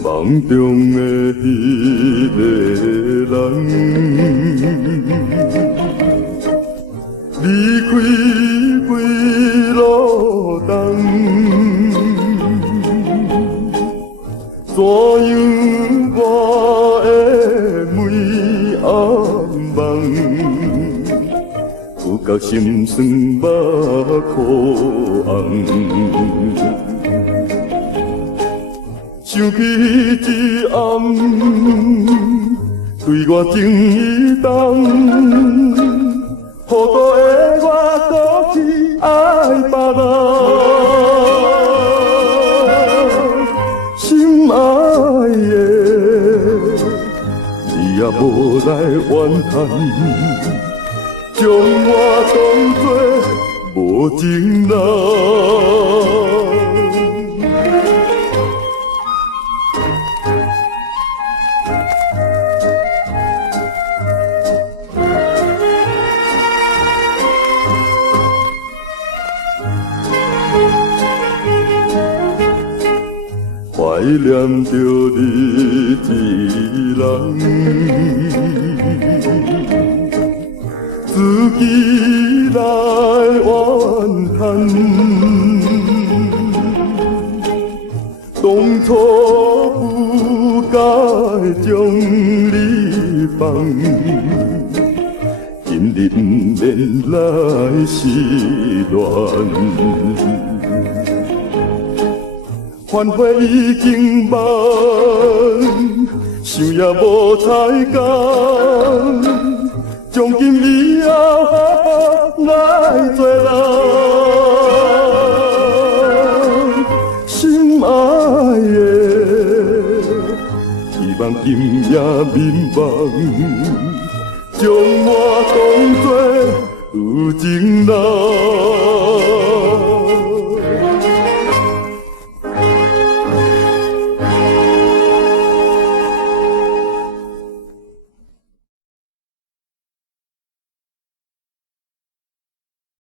梦中的迄个人，离开归路东，怎样我的每暗梦，有够心酸目苦红。想起一暗，对我情意重，糊涂的我搁去爱别人，心爱的，你也无来怨叹，将我当作无情人。怀念着你一人，自己来怨叹。当初不该将你放，今日不免来失恋。繁花已经晚，想也无彩工，从今以后爱做人，心爱的，希望今夜眠梦，将我当作有情人。